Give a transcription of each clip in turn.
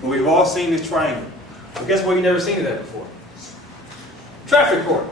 But we've all seen this triangle. But guess what? You've never seen that before. Traffic court.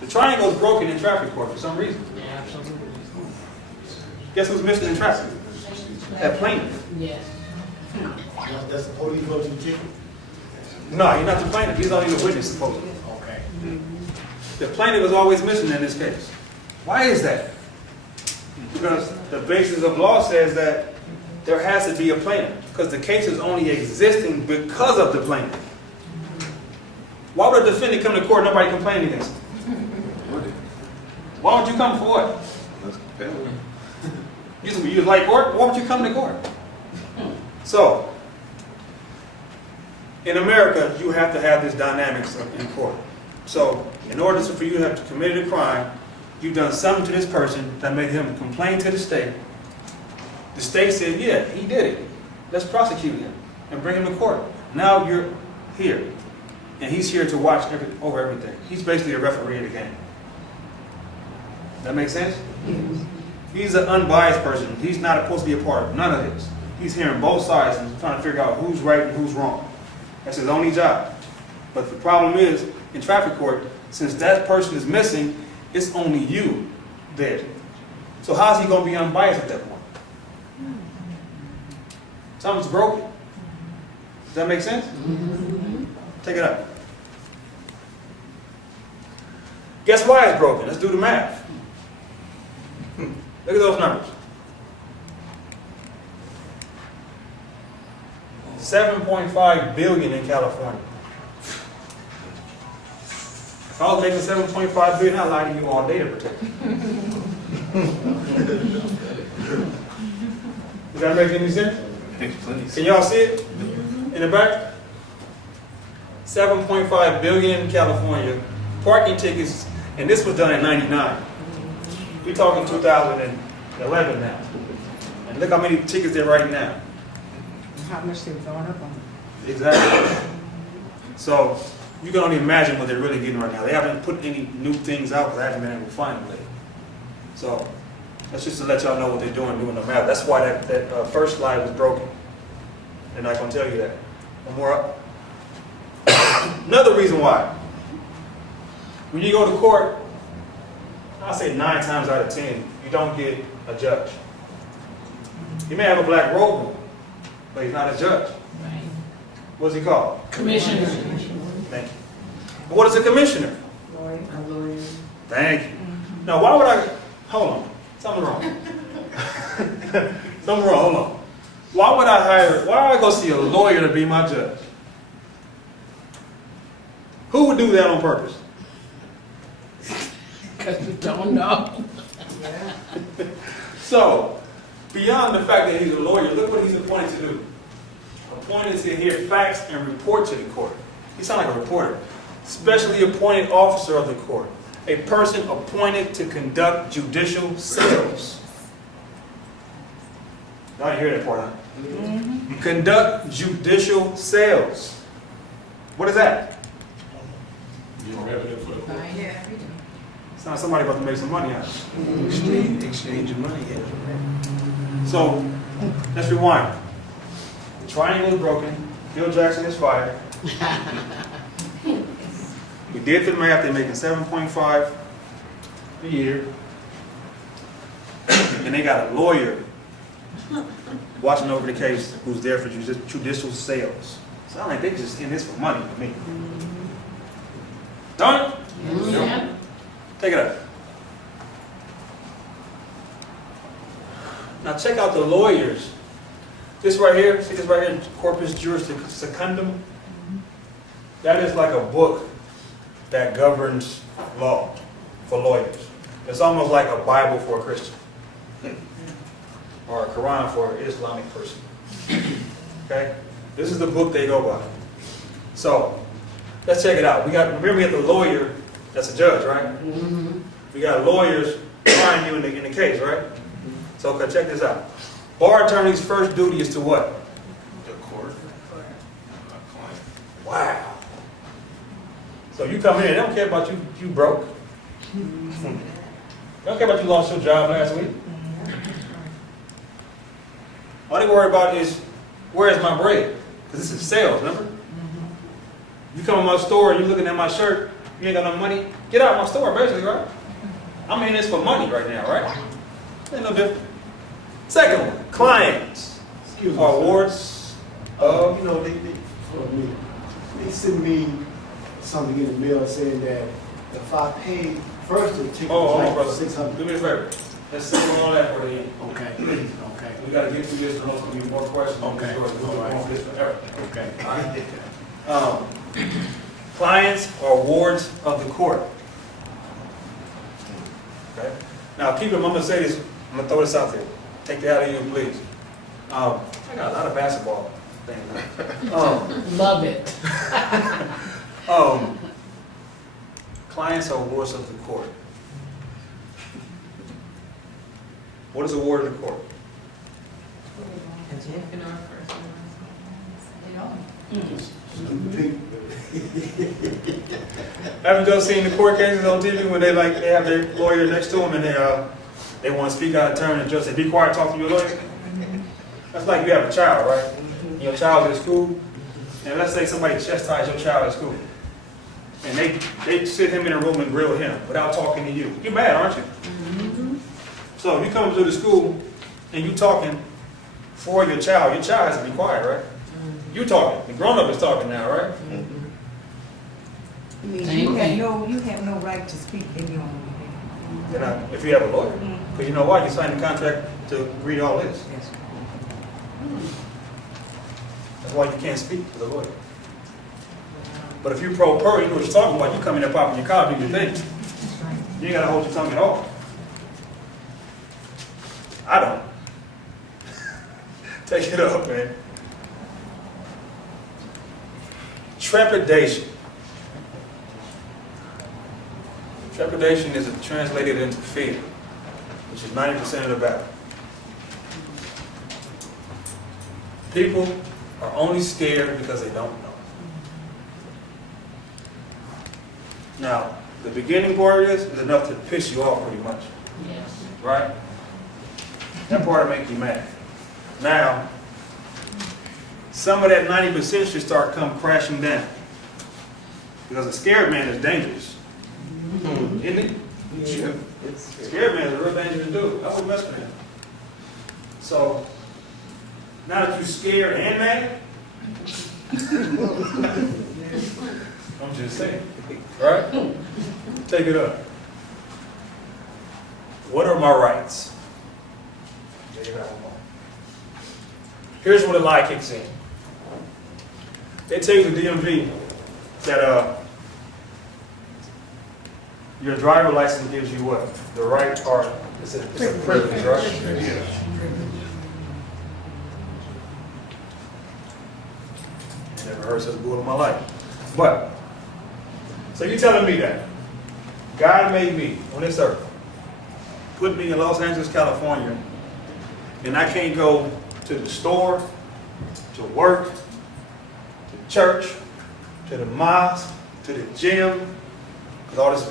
The triangle is broken in traffic court for some reason. Yeah, absolutely. Guess who's missing in traffic? That plaintiff. Yes. That's the police go to the ticket? No, he's not the plaintiff. He's only the witness, supposedly. Okay. The plaintiff is always missing in this case. Why is that? Because the basis of law says that there has to be a plaintiff. Because the case is only existing because of the plaintiff. Why would a defendant come to court and nobody complain against him? Why don't you come for what? You like court? Why don't you come to court? So, in America, you have to have this dynamics in court. So, in order for you to have committed a crime, you've done something to this person that made him complain to the state. The state said, yeah, he did it. Let's prosecute him and bring him to court. Now you're here. And he's here to watch over everything. He's basically a referee of the game. That makes sense? He's an unbiased person. He's not supposed to be a part of none of this. He's hearing both sides and trying to figure out who's right and who's wrong. That's his only job. But the problem is, in traffic court, since that person is missing, it's only you there. So how's he going to be unbiased at that point? Something's broken. Does that make sense? Take it up. Guess why it's broken? Let's do the math. Look at those numbers. 7.5 billion in California. If I was making 7.5 billion, I'd lie to you all data protection. Does that make any sense? Can y'all see it in the back? 7.5 billion in California. Parking tickets, and this was done in '99. We're talking 2011 now. And look how many tickets they're writing now. How much they've gone up on. Exactly. So you can only imagine what they're really getting right now. They haven't put any new things out because I haven't been able to find them lately. So that's just to let y'all know what they're doing the math. That's why that first slide was broken. They're not going to tell you that. One more up. Another reason why. When you go to court, I'll say 9 times out of 10, you don't get a judge. You may have a black robe on, but he's not a judge. Right. What's he called? Commissioner. Thank you. But what is a commissioner? Lawyer. A lawyer. Thank you. Now, why would I... Hold on. Something wrong. Something wrong. Hold on. Why would I go see a lawyer to be my judge? Who would do that on purpose? Because you don't know. So, beyond the fact that he's a lawyer, look what he's appointed to do. Appointed to hear facts and report to the court. He sounds like a reporter. Specially appointed officer of the court. A person appointed to conduct judicial sales. Y'all didn't hear that part, huh? Conduct judicial sales. What is that? Sounds somebody about to make some money out of it. Exchange of money, yeah. So, let's rewind. The triangle is broken. Bill Jackson is fired. We did the math. They're making 7.5 a year. And they got a lawyer watching over the case who's there for judicial sales. Sound like they just in this for money to me. Done? Yeah. Take it up. Now check out the lawyers. This right here, see this right here, Corpus Juris Secundum? That is like a book that governs law for lawyers. It's almost like a Bible for a Christian. Or a Quran for an Islamic person. Okay? This is the book they go by. So, let's check it out. Remember we have the lawyer that's a judge, right? We got lawyers trying you in the case, right? So check this out. Bar attorney's first duty is to what? The court. Wow. So you come in, they don't care about you broke. They don't care about you lost your job last week. All they worry about is, where's my bread? Because this is sales, remember? You come in my store and you looking at my shirt, you ain't got no money, get out of my store, basically, right? I'm in this for money right now, right? Ain't no different. Second one, clients Excuse me, or sir. awards You of, know, they sent me something in the mail saying that if I pay first the ticket oh, was brother, like do 600. me a favor. Let's settle all that for the end. Okay, Please. okay, We gotta get through this, and there's gonna be more questions. Okay. We'll go on this forever. okay. All right? Clients or wards of the court. Okay? Now, keep it, I'm gonna say this, I'm gonna throw this out there. Take that out of you, please. I got a lot of basketball things. Love it. Clients or wards of the court. What is a ward of the court? Stupid people. Haven't you seen the court cases on TV when they have their lawyer next to them and they want to speak out of turn and just say, be quiet, talk to your lawyer? That's like you have a child, right? Your child's at school, and let's say somebody chastises your child at school. And they sit him in a room and grill him without talking to you. You're mad, aren't you? So you come to the school and you talking for your child has to be quiet, right? You talking, the grown-up is talking now, right? Same thing. You have no right to speak in your own behalf. If you have a lawyer. Because you know why? You signed a contract to read all this. Yes. That's why you can't speak to the lawyer. But if you're pro per, you know what you're talking about, you come in there popping your collar, do your thing. That's right. You ain't got to hold your tongue at all. I don't. Take it up, man. Trepidation. Trepidation is translated into fear, which is 90% of the battle. People are only scared because they don't know. Now, the beginning part of this is enough to piss you off pretty much, Yes. right? That part will make you mad. Now, some of that 90% should start come crashing down. Because a scared man is dangerous. Isn't he? Yeah. Scared man is a real dangerous dude. I wouldn't mess with him. So, now that you're scared and mad, I'm just saying, right? Take it up. What are my rights? There you go. Here's where the lie kicks in. They tell you the DMV that your driver license gives you what? The right or it's a privilege, right? Yeah. Never heard such a bull in my life. But, so you're telling me that God made me on this earth, put me in Los Angeles, California, and I can't go to the store, to work, to church, to the mosque, to the gym, because all this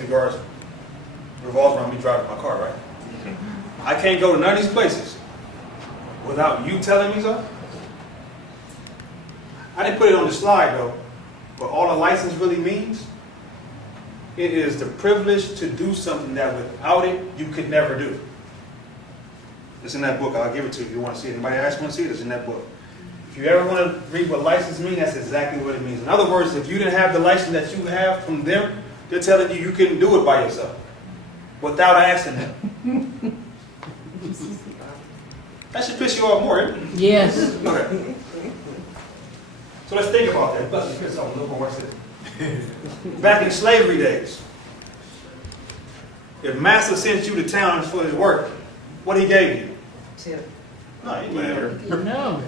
revolves around me driving my car, right? I can't go to none of these places without you telling me so. I didn't put it on the slide though, but all a license really means, it is the privilege to do something that without it, you could never do. It's in that book. I'll give it to you if you want to see it. Anybody else want to see it? It's in that book. If you ever want to read what license means, that's exactly what it means. In other words, if you didn't have the license that you have from them, they're telling you you couldn't do it by yourself without asking them. That should piss you off more, isn't it? Yes. Okay. So let's think about that. Plus, here's something a little more. Watch this. Back in slavery days, if master sent you to town for his work, what he gave you? Tip. No, he gave you. No.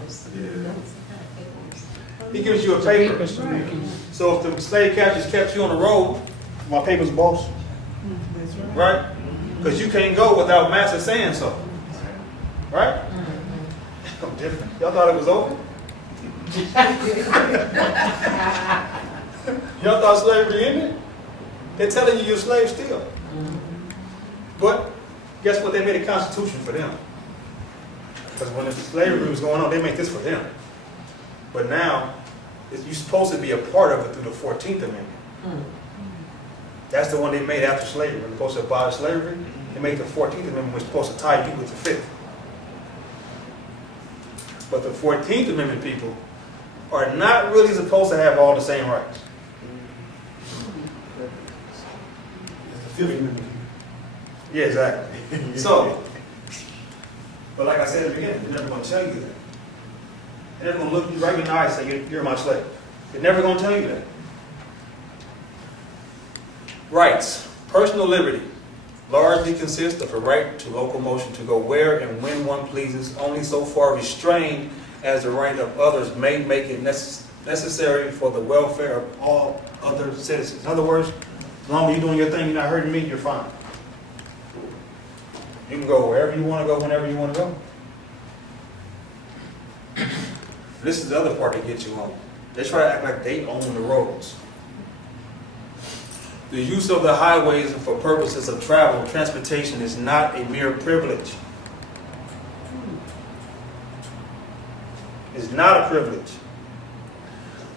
He gives you a paper. Papers so you can- So if the slave catchers kept you on the road, my paper's boss, That's right. right? Because you can't go without master saying so. Right? I'm different. Y'all thought it was over? Y'all thought slavery ended? They're telling you you're a slave still. But guess what? They made a constitution for them. Because when the slavery was going on, they made this for them. But now, You're supposed to be a part of it through the 14th Amendment. That's the one they made after slavery. When they're supposed to abolish slavery, they made the 14th Amendment, which is supposed to tie you with the 5th. But the 14th Amendment people are not really supposed to have all the same rights. It's the 5th Amendment. Yeah, exactly. So, but like I said at the beginning, they're never going to tell you that. They're never going to look you right in the eye and say, you're my slave. They're never going to tell you that. Rights. Personal liberty largely consists of a right to locomotion to go where and when one pleases, only so far restrained as the right of others may make it necessary for the welfare of all other citizens. In other words, as long as you're doing your thing, you're not hurting me, you're fine. You can go wherever you want to go, whenever you want to go. This is the other part that gets you home. They try to act like they own the roads. The use of the highways for purposes of travel, transportation is not a mere privilege. It's not a privilege,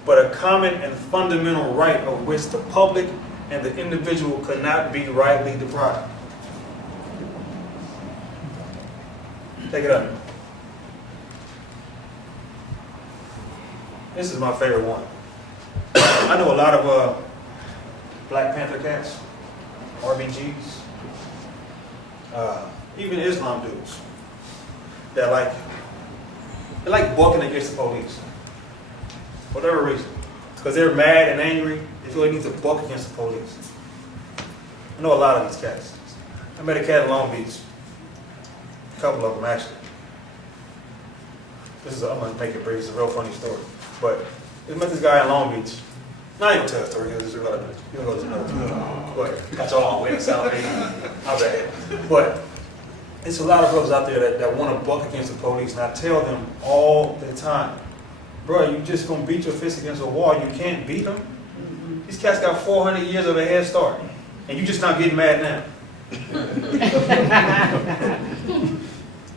but a common and fundamental right of which the public and the individual could not be rightly deprived. Take it up. This is my favorite one. I know a lot of Black Panther cats, RBGs, even Islam dudes that they like bucking against the police. For whatever reason. Because they're mad and angry, they feel they need to buck against the police. I know a lot of these cats. I met a cat in Long Beach. A couple of them actually. I'm going to make it brief, it's a real funny story. But I met this guy in Long Beach. Now I ain't gonna tell the story because you're gonna go to another. But that's all I'm waiting to sound like. My bad. But it's a lot of brothers out there that want to buck against the police, and I tell them all the time, bro, you just gonna beat your fist against a wall. You can't beat them. These cats got 400 years of a head start, and you just not getting mad now.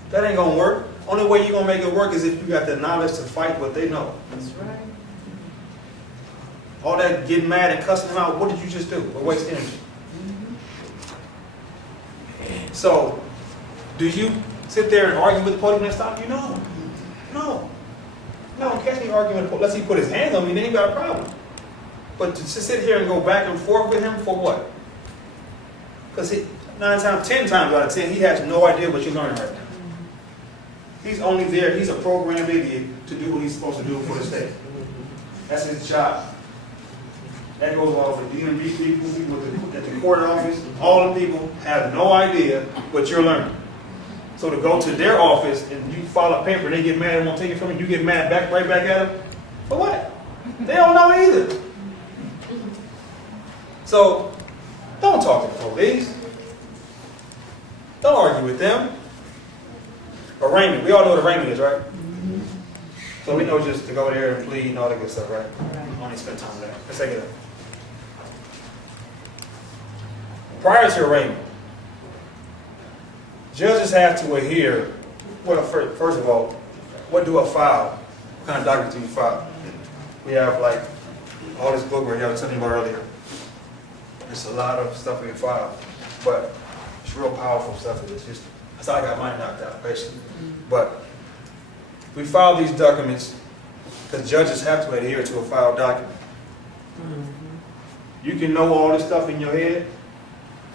That ain't gonna work. Only way you're gonna make it work is if you got the knowledge to fight what they know. That's right. All that getting mad and cussing them out, what did you just do? A waste of energy. So, do you sit there and argue with the police next time? No. Catch me arguing with the police. Unless he put his hands on me, then he got a problem. But to sit here and go back and forth with him for what? Because 10 times out of 10, he has no idea what you're learning right now. He's only there, he's a programmed idiot to do what he's supposed to do for the state. That's his job. That goes off with DMV people, at the court office. All the people have no idea what you're learning. So to go to their office and you file a paper and they get mad and won't take it from you, you get mad right back at them? For what? They don't know either. So don't talk to the police. Don't argue with them. Arraignment. We all know what arraignment is, right? So we know just to go there and plead and all that good stuff, right? Only spend time there. Let's take it up. Prior to arraignment, judges have to adhere. Well, first of all, what do I file? What kind of documents do you file? We have like all this book where I was telling you about earlier. There's a lot of stuff we can file, but it's real powerful stuff. It's just that's how I got mine knocked out, basically. But we file these documents because judges have to adhere to a filed document. You can know all this stuff in your head.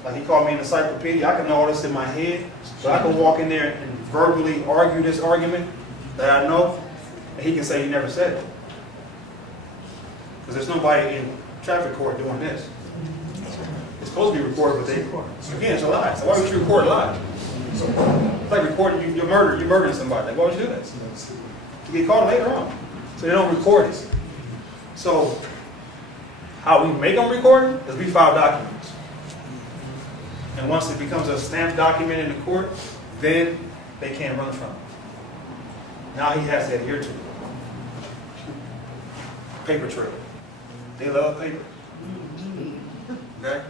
Like he called me an encyclopedia. I can know all this in my head. So I can walk in there and verbally argue this argument that I know, and he can say he never said it. Because there's nobody in traffic court doing this. It's supposed to be recorded, but they record. Again, it's a lie. So why would you record live? It's like recording you're murdering somebody. Like, why would you do that? To get caught later on. So they don't record it. So how we make them record is we file documents. And once it becomes a stamped document in the court, then they can't run from it. Now he has to adhere to it. Paper trail. They love paper. Okay?